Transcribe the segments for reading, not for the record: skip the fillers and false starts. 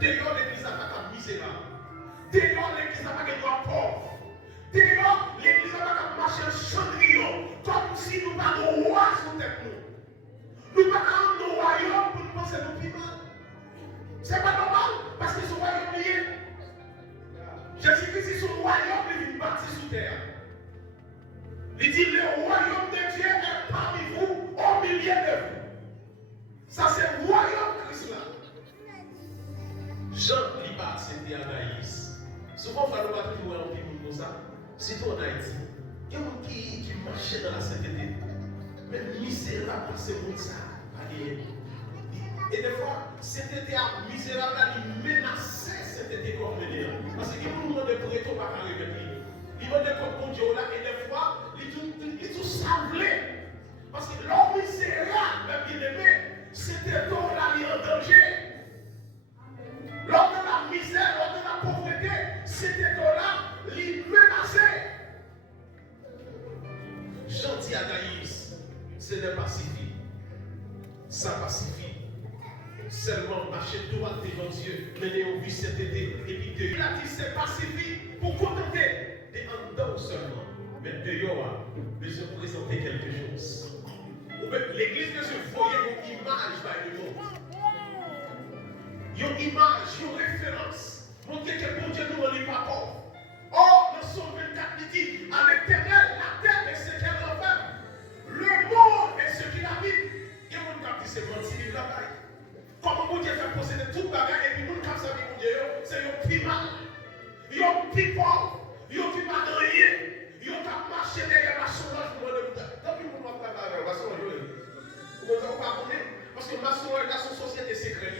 D'ailleurs, l'église n'a pas misérable. D'ailleurs, l'église n'a pas de pauvre. D'ailleurs, l'église n'a pas marché en chandrion, comme si nous n'avons pas de roi sous tête nous. Nous n'avons pas de royaume pour nous penser nous plus mal. Ce n'est pas normal, parce que ce royaume lié. Jésus-Christ, son royaume, il est bâti sous terre. Il dit, le royaume de Dieu est parmi vous, au milieu de vous. Ça, c'est le royaume de Christ là. Jean, il va accepter Anaïs. Souvent, il ne faut pas toujours en vivre comme ça. Surtout en Haïti. Il y a des gens qui marchent dans la sainteté. Mais misérable, parce que c'est ça. Et des fois, cet été misérable, il menaçait cet été comme meneur. Parce qu'il nous demande pour être pas arriver. Il demande pour bon Dieu là, et des fois, il tout semblé. Parce que l'homme misérable, bien aimé, c'était ton là, il est en danger. Lors de la misère, lors de la pauvreté, c'était ton là, il menaçait. Gentil à Naïs, c'est le pacifique. Ça pacifie. Seulement marcher droit devant Dieu, mener au but cet été, et puis Dieu. Il a dit c'est pacifique pour contenter des en dedans seulement. Mais dehors, mais se présenter quelque chose. L'église de ce voyait une image par le monde. Une image, une référence. Montrer que bon Dieu nous ne lit pas pauvre. Or, dans Somme 24, il dit à l'Éternel, la terre et ce qu'elle renferme, le monde et ce qu'il habite. Et mon cap dit c'est menti, la bas. Comment bon Dieu fait posséder toute bagarre et puis nous cap ça dit Dieu, c'est un petit mal. Il y a un petit pauvre, il y a un petit pas de rien. Il y a un marché derrière la chômage pour le monde. Depuis vous m'avez pas avec la chômage. Vous ne pas connaître parce que ma soeur est dans son société secrète.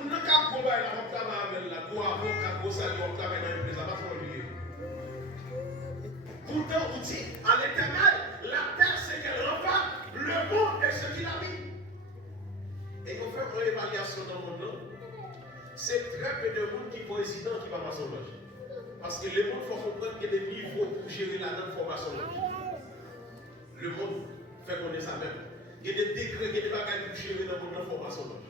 Nous n'avons qu'à combattre la montre avec la voix, avocat, gros salaire, on travaille dans une prison, pas trop lié. Pourtant, on dit à l'Éternel, la terre c'est qu'elle renferme, le monde est ce qu'il habite. Et on fait une évaluation dans le monde, c'est très peu de monde qui est président qui va passer au logis. Parce que le monde, il faut comprendre qu'il y a des niveaux pour gérer la donne formation logis. Le monde fait connaître ça même. Il y a des décrets, il y a des bagages pour gérer dans le monde formation logis.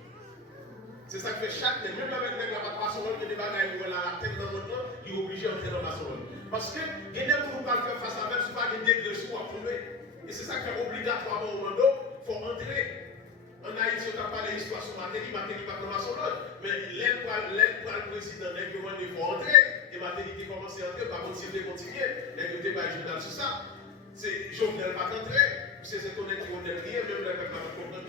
C'est ça qui fait chaque année, même avec la formation logis, il y a des bagages pour la tête dans le monde, il est obligé d'entrer dans la formation logis. Parce que il y a des gens qui vont faire face à même, ce n'est pas des degrés sous à prouver. Et c'est ça qui fait obligatoirement au monde, il faut entrer. En Haïti, on a parlé de l'histoire sur Matéli pas dans la sonore. Mais l'aide pour le président, il faut entrer. Et Matéli qui commence à entrer, par contre, s'il continuer, il n'y a pas de journal sur ça. C'est Jovenel va entrer. C'est ce qu'on est qui va crier, même le peuple va comprendre.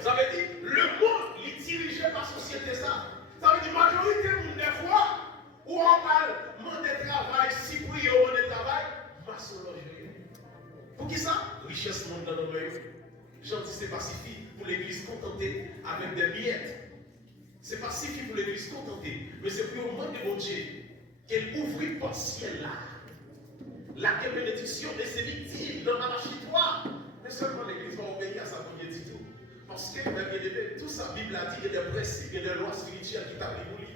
Ça veut dire, le monde, il est dirigé par la société, ça. Ça veut dire, majorité des fois, où on parle, monde de travail, si prier au monde de travail, maçonnerie. Pour qui ça? Richesse monde dans nos pays. Gentil, c'est pacifique pour l'église contentée avec des miettes. C'est pacifique pour l'église contentée. Mais c'est pour le monde de mon Dieu qu'elle ouvre le ciel là. La bénédiction de ses victimes dans la marchitoire. Mais seulement l'église va obéir à sa première dit tout. Parce que, tout ça, la Bible a dit qu'il y a des principes, il y a des lois spirituelles qui t'appliquent pour lui.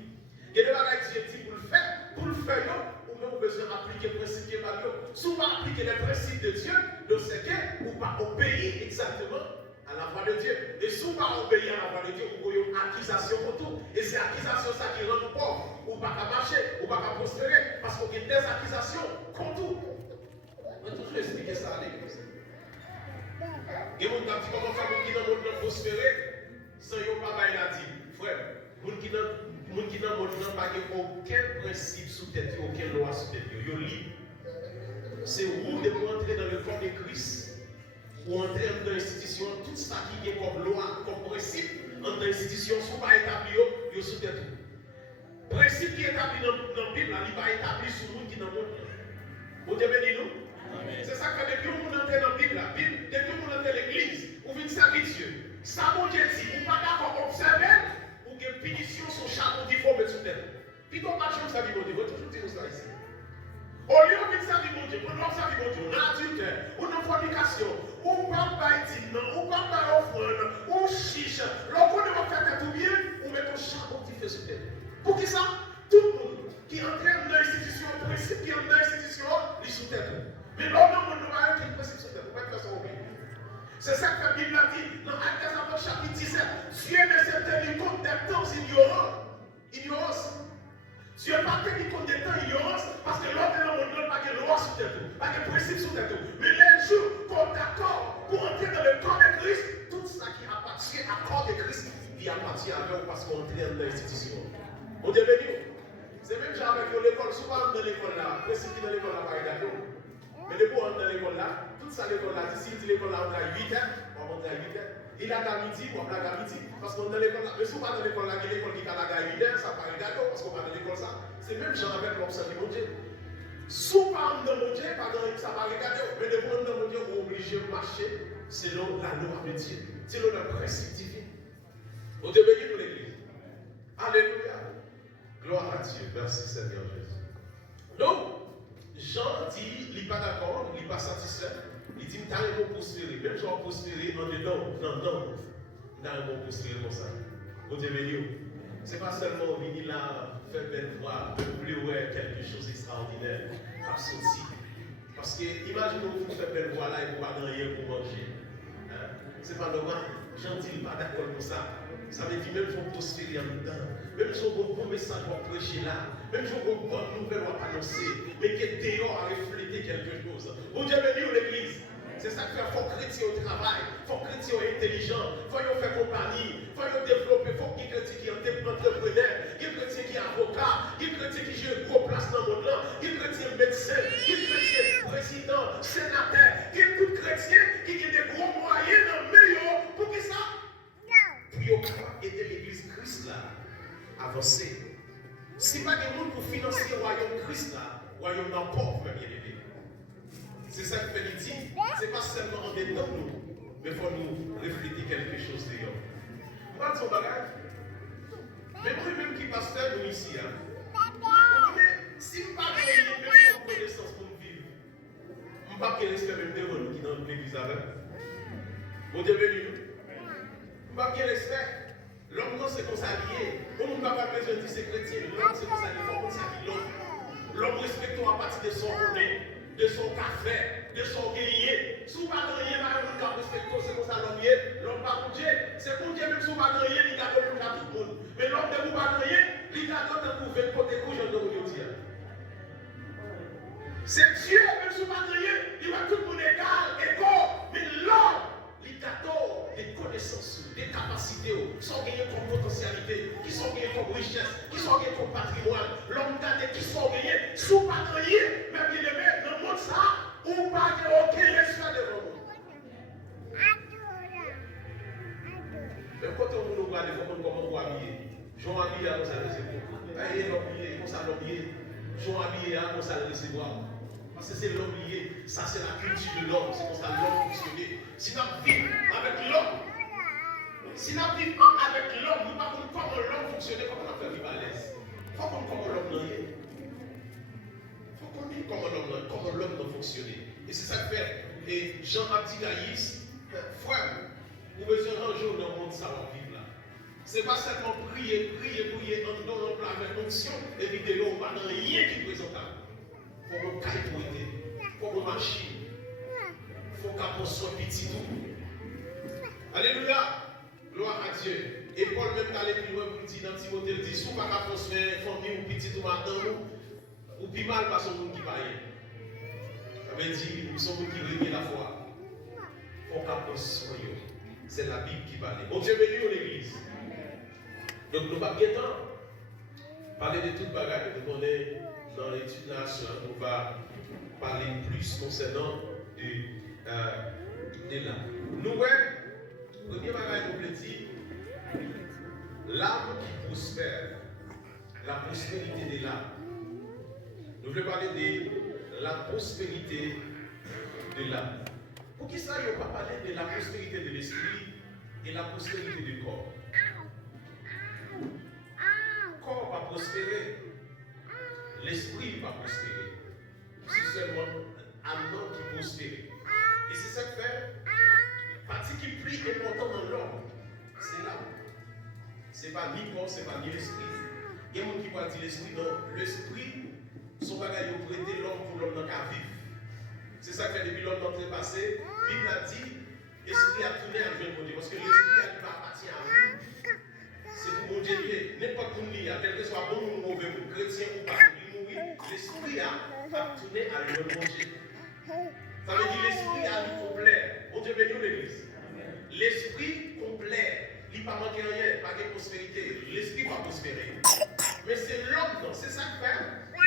Il y a des bagages qui dit pour le faire, ou même besoin d'appliquer le principe qui est pas là. Si on va appliquer les principes de Dieu, de ce que ou pas obéir exactement à la voix de Dieu. Et si on va obéir à la voix de Dieu, vous voyez une accusation pour tout. Et c'est l'accusation ça qui rend nous pauvres. Ou pas qu'à marcher, ou pas qu'à prospérer. Parce qu'on a des accusations contre tout. On va toujours expliquer ça à l'église. Et on a dit comment faire pour qui dans le monde prospérer sans yon pas il a dit. Frère, pour qui dans le monde n'a pas aucun principe sous tête, aucune loi sous tête. Yo libre. C'est où de pour entrer dans le corps de Christ ou entrer dans l'institution, tout ça qui est comme loi, comme principe, dans l'institution, ne sont pas établis, ils sont sous tête. Le principe qui est établi dans la Bible, il n'est pas établi sur le monde qui est dans le monde. Vous devez dire nous? C'est ça que depuis que vous entrez dans la Bible, depuis que vous entrez dans l'église, vous venez servir Dieu. Ça, mon Dieu dit, vous n'êtes pas d'accord observer, ou que punition sur chaque qu'il faut mettre sous tête. Puis ton patron, ça dit, mon Dieu, vous toujours dire ça ici. Au lieu de servir mon Dieu, on doit servir mon Dieu, on a adultère, on a fornication, on ne va pas être on ne va pas offrande, on chiche. Lorsqu'on ne va faire tout bien, on met un chapeau qui fait sous tête. Pour qui ça? Tout le monde qui entraîne dans l'institution, le principe qui entre dans l'institution, il sous tête. Mais l'homme ne va pas être un principe sous tête, on va faire ça au milieu. C'est ça que la Bible a dit dans Actes chapitre 17. Dieu ne s'est tenu compte des temps ignorants. Ignorance. Dieu n'a pas tenu compte des temps ignorance parce que l'autre dans le monde n'a pas de loi sur tes tout, pas de principe sur tes tout. Mais les jours qu'on est d'accord pour entrer dans le corps de Christ, tout ça qui appartient à corps de Christ, il appartient à nous parce qu'on est dans l'institution. On est béni. C'est même genre avec l'école, souvent dans l'école là, principe dans l'école là, par exemple. Mais depuis on est dans l'école là, toute ça l'école là, si l'école là on a 8 heures, on monte à 8 heures. Il a à midi, on a à midi. Parce qu'on est dans l'école là. Mais si on va dans l'école là, l'école qui a à 8 heures, ça paraît d'accord, parce qu'on va dans l'école ça. C'est même genre avec l'observe de mon Dieu. Si on parle de mon Dieu, ça paraît d'accord. Mais de mon Dieu, on est obligé de marcher selon la loi de Dieu, selon le principe divin. On est béni pour l'église. Alléluia. Gloire à Dieu. Merci Seigneur Jésus. Donc, Jean dit, il n'est pas d'accord, il n'est pas satisfait. Il dit, t'as un bon prospérer. Même si on prospérer en dedans, non, t'as un bon prospérer comme ça. Vous êtes béni. Ce n'est pas seulement venir là, faire belle voix, plus ouais, quelque chose d'extraordinaire, à sortir. Parce que, imaginez-vous, vous faites belle voix là et vous n'avez rien pour manger. Hein? Ce n'est pas normal. Jean dit, il n'est pas d'accord pour ça. Ça veut dire même si on prospérer en dedans, même si on a un bon message à prêcher là, même si on a une bonne nouvelle à annoncer, mais que dehors à refléter quelque chose. Vous Dieu béni l'église. C'est ça qui fait qu'il faut chrétien au travail, il faut chrétien intelligent, il faut faire compagnie, il faut développer, il faut qu'il y ait chrétien qui est entrepreneur, il y ait chrétien qui est avocat, il y ait chrétien qui joue une grosse place dans le monde là, il y ait chrétien médecin, il y ait chrétien président, sénateur, il y ait tout chrétien qui a des gros moyens dans le meilleur pour qui ça? Pour aider l'église Christ là à avancer. Si pas de monde pour financer le royaume Christ là, le royaume d'un pauvre, bien aimé. C'est ça que fait dit. Ce n'est pas seulement en dedans nous, mais il faut nous refléter quelque chose d'ailleurs. Moi, son bagage, même moi-même qui pasteur, nous ici, hein. Si je ne pas gagner même connaissance pour me vivre, je ne pas qu'il respect même devant nous qui dans l'église avec. Vous devez venir. Je ne pas qu'il respect. L'homme non c'est comme ça lié. On ne va pas besoin de dire c'est chrétien. L'homme c'est comme ça lié. Il faut comme ça lié l'homme. L'homme respecte à partir de son honneur, de son café, de son guerrier. Si vous ne pas rien, vous ne respectez, c'est comme ça l'homme est. L'homme pas pour Dieu. C'est pour Dieu même si vous ne pas rien, il garde pour tout le monde. Mais l'homme ne vous pas rien, il garde pour 20 côtés couche de vous dire. C'est Dieu même si vous ne pas rien, il va tout le monde égal, égaux. Mais l'homme, il garde des connaissances, des capacités, qui sont gagnés comme potentialité, qui sont gagnés comme richesse, qui sont gagnés comme patrimoine. L'homme garde qui sont gagnés, si vous ne pas rien, même il est même dans le monde ça. Ou pas de aucun respect devant vous. Même quand on nous regarde, il faut qu'on comment on va habiller. Jean habillé à ça recevoir. Aïe, l'homme lié, comme ça l'homme lié. Jean habillé à comme ça le recevoir. Parce que c'est l'homme lié. Ça, c'est la culture de l'homme. C'est comme ça l'homme fonctionne. Si nous vivons avec l'homme, si nous vivons avec l'homme, nous ne savons pas comment l'homme fonctionne, comment on fait vivre à l'aise. Il faut qu'on comment l'homme est. Comment l'homme doit fonctionner. Et c'est ça que fait. Et Jean a dit Gaïs, frère, vous avez besoin d'un jour dans le monde, ça va vivre là. Ce n'est pas seulement prier, en donnant plein avec l'onction, et vidéo, on va dans rien qui est présentable. Il faut qu'on caille pour aider. Il faut qu'on marche. Il faut qu'on soit petit tout. Alléluia. Gloire à Dieu. Et Paul même allé plus loin pour dire dans Timothée, il dit, si vous ne pouvez pas construire une famille ou petit ou madame, ou plus mal parce que vous qui parlez. Ça veut dire, nous sommes qui régnent la foi. Il faut qu'on soit. C'est la Bible qui parle. Bon Dieu béni l'église. Donc nous va bien temps parler de toute bagarre. Donc on est dans l'étude nationale. On va parler plus concernant de là. Nous voyons, premier bagage nous peut dire, l'âme qui prospère, la prospérité de l'âme. Nous voulons parler de la prospérité de l'âme. Pour qui ça, il ne va pas parler de la prospérité de l'esprit et la prospérité du corps. Le corps va prospérer, l'esprit va prospérer. C'est seulement l'âme qui prospère. Et c'est ça que fait, partie qui est plus importante dans l'homme, c'est l'âme. Ce n'est pas ni le corps, ce n'est pas ni l'esprit. Il y a des gens qui vont dire l'esprit, non, l'esprit. Son bagage est prêté l'homme pour l'homme dans la vivre. C'est ça que fait depuis l'homme dans le passé. Bible a dit, l'esprit a tourné à Dieu, parce que l'esprit a appartient à vous. c'est pour mon Dieu, n'importe où il y a, quel que soit bon ou mauvais, ou chrétien ou pas, il mourir, l'esprit a tourné à lui manger. Ça veut dire l'esprit a lui complet. Mon Dieu béni l'église. L'esprit complet. Il n'y a pas manqué rien, pas de prospérité. L'esprit va prospérer. Mais c'est l'homme, c'est ça que fait.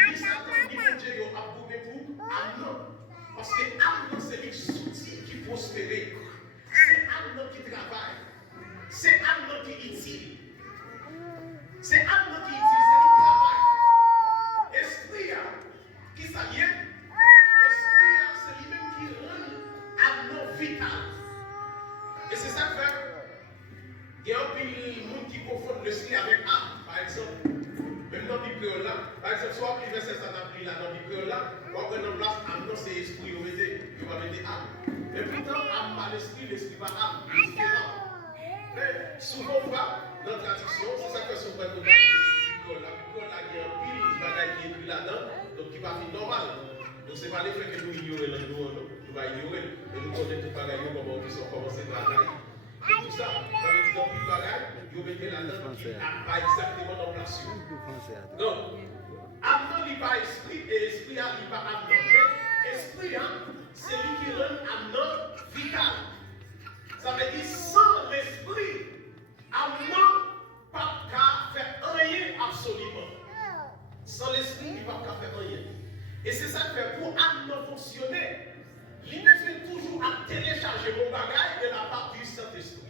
Ni Satan, ni mon Dieu, a approuvé pour Amnon. Parce que Amnon, c'est l'outil qui prospère. C'est Amnon qui travaille. C'est Amnon qui est utile. C'est Amnon qui est utile, c'est qui travaille. Esprit, qui s'allie. Esprit, c'est lui-même qui rend Amnon vital. Et c'est ça que fait. Il y a un peu de monde qui confond l'esprit avec âme, par exemple. Même dans le Bible là, par exemple, soit le verset ça n'a pris là dans le Bible là, ou après dans place, âme, c'est esprit, il va mettre âme. Mais pourtant, âme pas l'esprit, l'esprit pas âme. C'est différent. Mais souvent, on va dans la traduction, c'est ça que souvent on va dans le Bible là, il y a un pile de bagaille qui est pris là-dedans, donc qui va finir normal. Donc c'est pas l'effet que nous ignorons dans nous, nous va ignorer, mais nous connaissons tout bagaille, comment c'est bagaille. Et tout ça, ça veut dire dans plus de bagaille, vous mettez là-dedans qui n'a pas exactement dans place. Donc, Amnon n'est pas esprit et esprit n'est pas Amnon. Mais esprit, c'est lui qui rend Amnon vital. Ça veut dire sans l'esprit, Amnon ne peut pas faire rien absolument. Sans l'esprit, il ne peut pas faire rien. Et c'est ça que fait pour Amnon fonctionner. Il besoin toujours à télécharger mon bagage de la part du Saint-Esprit.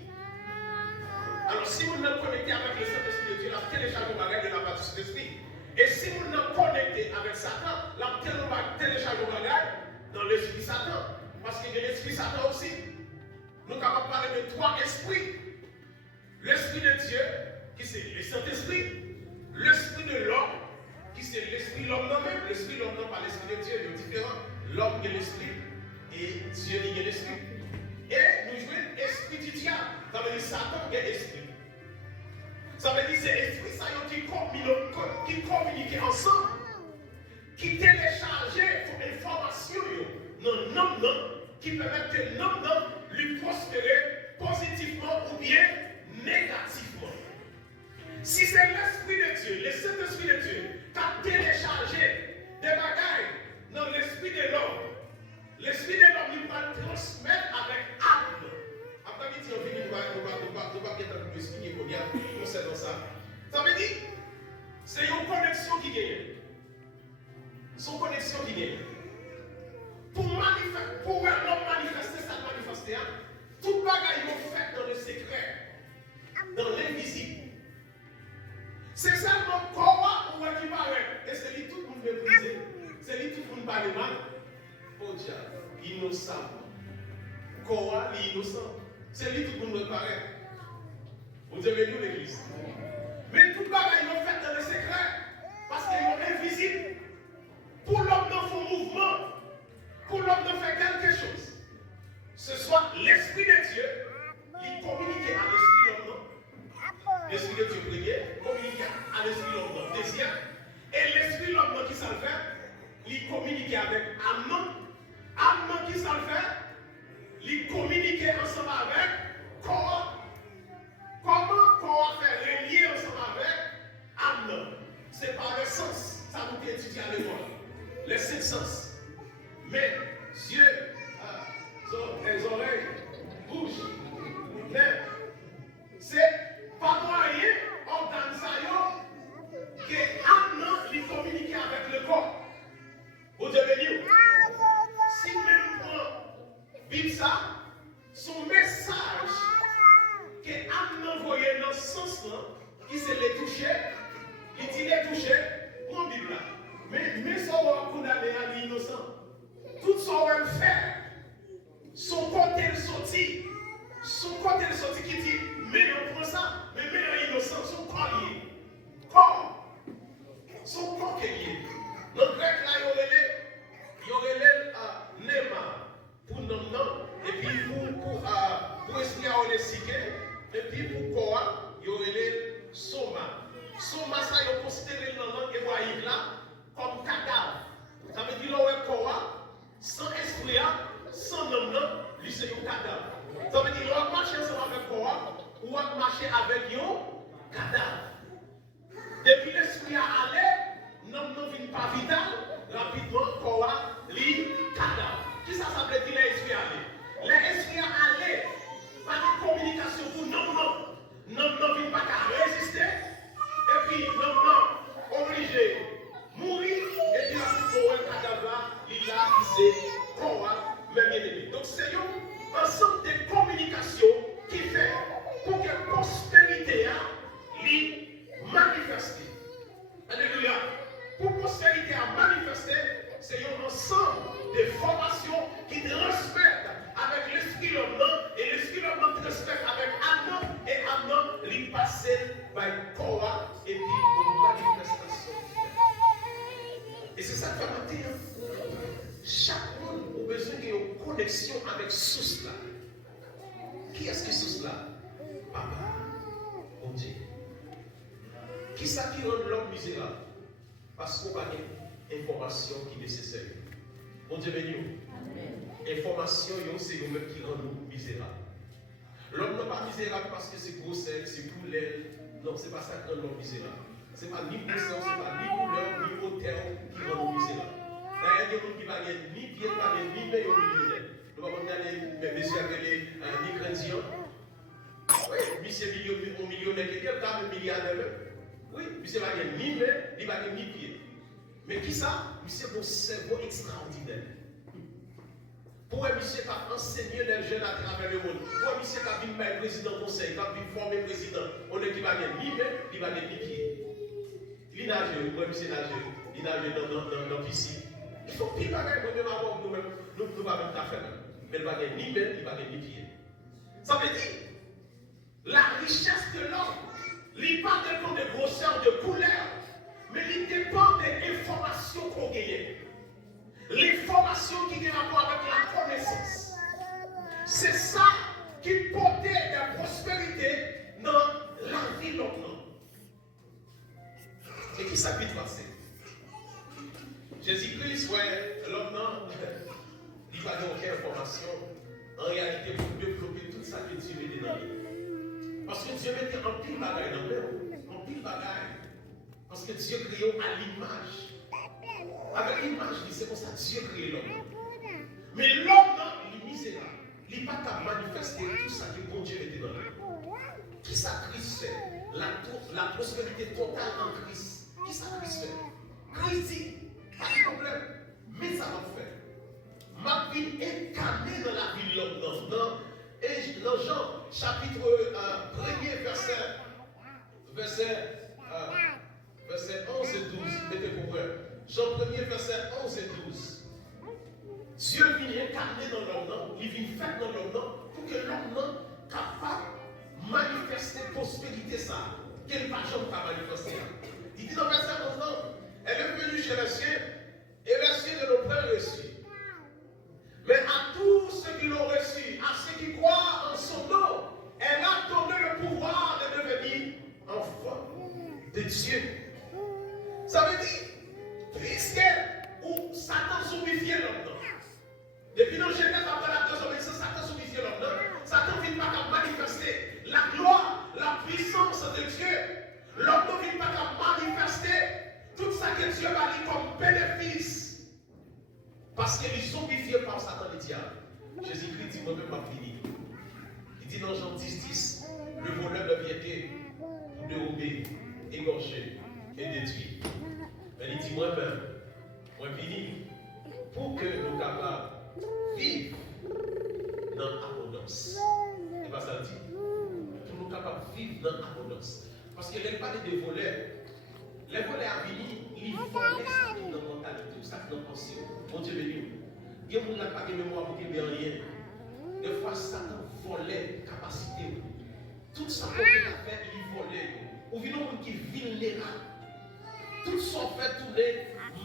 Alors, si vous nous connectez avec le Saint-Esprit de Dieu, la télécharge mon bagage de la part du Saint-Esprit. Et si vous nous connectez avec Satan, la télécharge mon bagage dans l'esprit Satan. Parce qu'il y a l'esprit Satan aussi. Nous sommes capables de parler de trois esprits. L'esprit de Dieu, qui c'est le Saint-Esprit. L'esprit de l'homme, qui c'est l'esprit de l'homme même. L'esprit de l'homme non pas l'esprit de Dieu, il est différent. L'homme est l'esprit. Et Dieu est l'esprit. Et nous jouons l'esprit du diable. Ça veut dire Satan est esprit. Ça veut dire c'est l'esprit ça qui communique ensemble, qui télécharge l'information non, qui permet que non, lui prospérer positivement ou bien négativement. Si c'est l'esprit de Dieu, le Saint-Esprit de Dieu, qui a téléchargé des bagailles dans l'esprit de l'homme, l'esprit de l'homme, il va transmettre avec âme. Après, il dit, on va pas expliquer concernant ça. Ça veut dire, c'est une connexion qui gagne. C'est une connexion qui gagne. Pour l'homme manifester, ça manifester, tout bagaille est fait dans le secret, dans l'invisible. C'est seulement comment on va qui paraît. Et c'est lui tout le monde méprisé. C'est lui tout le monde parle mal. Oh diable, innocent. Korah, l'innocent. C'est lui tout le monde paraît. Vous avez vu l'église. Mais tout le monde est fait dans le secret. Parce qu'ils sont invisibles. Pour l'homme dans son mouvement, pour l'homme de faire quelque chose, ce soit l'esprit de Dieu, il communique à l'esprit de l'homme. L'esprit de Dieu premier, communique à l'esprit de l'homme deuxième. Et l'esprit de l'homme qui s'en fait, il communique avec Amnon. Amnon qui s'en fait, il communique ensemble avec Korah. Comment Korah fait relier ensemble avec Amnon? C'est par le sens. Ça nous étudie à l'école. Les cinq sens. Mais yeux, les oreilles, bouche, lèvres. C'est pas moyen, organisation, que Amnon lui communique avec le corps. Vous devez dire, si même on vit ça, son message que Amnon voyait dans ce sens-là, qui c'est les toucher, il dit les toucher, prends Bible là. Mais ça va condamner à l'innocent. Tout ça va faire. Son côté le sorti. Son côté le sorti qui dit, mais on prend ça, mais un innocent, son corps lié. Corps. Son corps qui est lié. Dans le grec là, il y aurait les Nema pour nom, et puis pour esprit à Olesiké, et puis pour Korah, il y aurait les Soma. c'est quoi, même ennemi. Donc c'est un ensemble de communications qui fait pour que la prospérité soit manifestée. Alléluia. Pour prospérité à manifester, c'est un ensemble de formations qui transmettent avec l'esprit l'homme et l'esprit l'homme transmet avec Adam et Adam lui passe par Korah et puis aux manifestations. Et c'est ça que fait matin. Chaque monde a besoin d'une connexion avec source là. Qui est-ce qui source là? Papa, mon Dieu. Qui ça qui rend l'homme misérable? Parce qu'on a une information qui est nécessaire. Mon Dieu béni. Information, c'est nous-mêmes qui rend nous misérables. L'homme n'est pas misérable parce que c'est grosseur, c'est couleur. Non, ce n'est pas ça qui rend l'homme misérable. Ce n'est pas ni grosseur, ce n'est pas ni couleur, ni hauteur qui rend nous misérables. D'ailleurs, il y a des gens qui ne gagnent ni bien, ni meilleur millionnaire. Nous allons regarder mes messieurs appelés ni chrétiens. Oui, monsieur millionnaire, qui est quand même milliardaire. Oui, monsieur va gagner ni main, il va gagner ni pied. Mais qui ça? Monsieur a un cerveau extraordinaire. Pour un monsieur qui a enseigné les jeunes à travers le monde, pour un monsieur qui a vu le président conseil, qui a vu former le président, on est qui va gagner ni main, il va gagner ni pied. Il nage, pour un monsieur nage, il nage dans la piscine. Il faut qu'il va gagner, nous-mêmes, nous ne pouvons pas faire. Mais il va gagner ni main, il va gagner ni pied. Ça veut dire, la richesse de l'homme, il ne dépend pas de grosseur, de couleur, mais il dépend des informations qu'on gagne. L'information qui a rapport avec la connaissance. C'est ça qui portait la prospérité dans la vie de l'homme. Et qui s'habite passer? Jésus-Christ, ouais, l'homme, il n'a pas aucune information. En réalité, pour développer tout ça que Dieu mettait dans lui. Parce que Dieu mettait en pile bagaille dans lui. En pile bagaille. Parce que Dieu créé à l'image. Avec l'image, c'est comme ça Dieu crée l'homme. Mais l'homme, il est misérable. Il n'a pas qu'à manifester tout ça que bon Dieu mettait dans lui. Qui ça Christ fait? La prospérité totale en Christ. Qui ça Christ fait? Christ dit, pas de problème. Mais ça va faire. Ma vie est incarnée dans la vie de l'homme. Dans Jean, chapitre 1er, verset 11 et 12. Mettez pour voir. Jean 1er, verset 11 et 12. Dieu vient incarner dans l'homme, il vient faire dans l'homme pour que l'homme capable de manifester prospérité ça. Quelle passion pas manifester. Il dit dans verset 11, elle est venue chez les cieux et les cieux de nos pères reçus. Mais à tous ceux qui l'ont reçu, à ceux qui croient en son nom, elle a donné le pouvoir de devenir enfant de Dieu. Ça veut dire, puisque Satan soumifiait l'homme, depuis dans Genèse après la désobéissance, Satan soumifiait l'homme, Satan ne vient pas qu'à manifester la gloire, la puissance de Dieu. L'homme ne vient pas qu'à manifester tout ça que Dieu a dit comme bénéfice. Parce qu'il est zombifié par Satan et diable. Jésus-Christ dit moi-même ma fini. Il dit dans Jean 10, le voleur ne vient que pour dérober, égorger et détruire. Mais il dit moi-même, moi fini, pour que nous capables de vivre dans l'abondance. C'est pas ça dit. Pour nous capables de vivre dans l'abondance. Parce qu'il n'est pas des voleurs. Les voleurs à venir, ils font les ça dans la mentalité, ça dans la pensée. Mon Dieu béni. Il y a des gens qui n'ont pas de mémoire pour qu'ils ne rien. Des fois, Satan volait capacité. Tout ça qu'on a fait, il volait. Ou bien des gens qui sont vulnérables. Tout ça fait tourner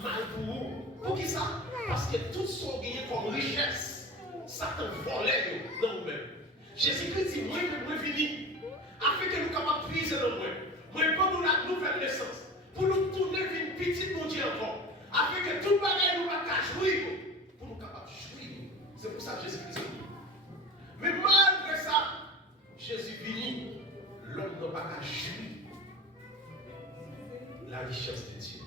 mal pour vous. Pour qui ça? Parce que tout ça gagné comme richesse. Satan volait dans nous-mêmes. Jésus-Christ dit, moi, je suis venu. Afin que nous soyons capables de puiser dans nous-mêmes. Moi, pour nous la nouvelle naissance. Pour nous tourner vers une petite mon Dieu encore. Afin que tout le monde nous va jouir. Pour nous capables de jouir. C'est pour ça que Jésus-Christ est venu. Mais malgré ça, Jésus venu, l'homme n'a pas qu'à jouir la richesse de Dieu.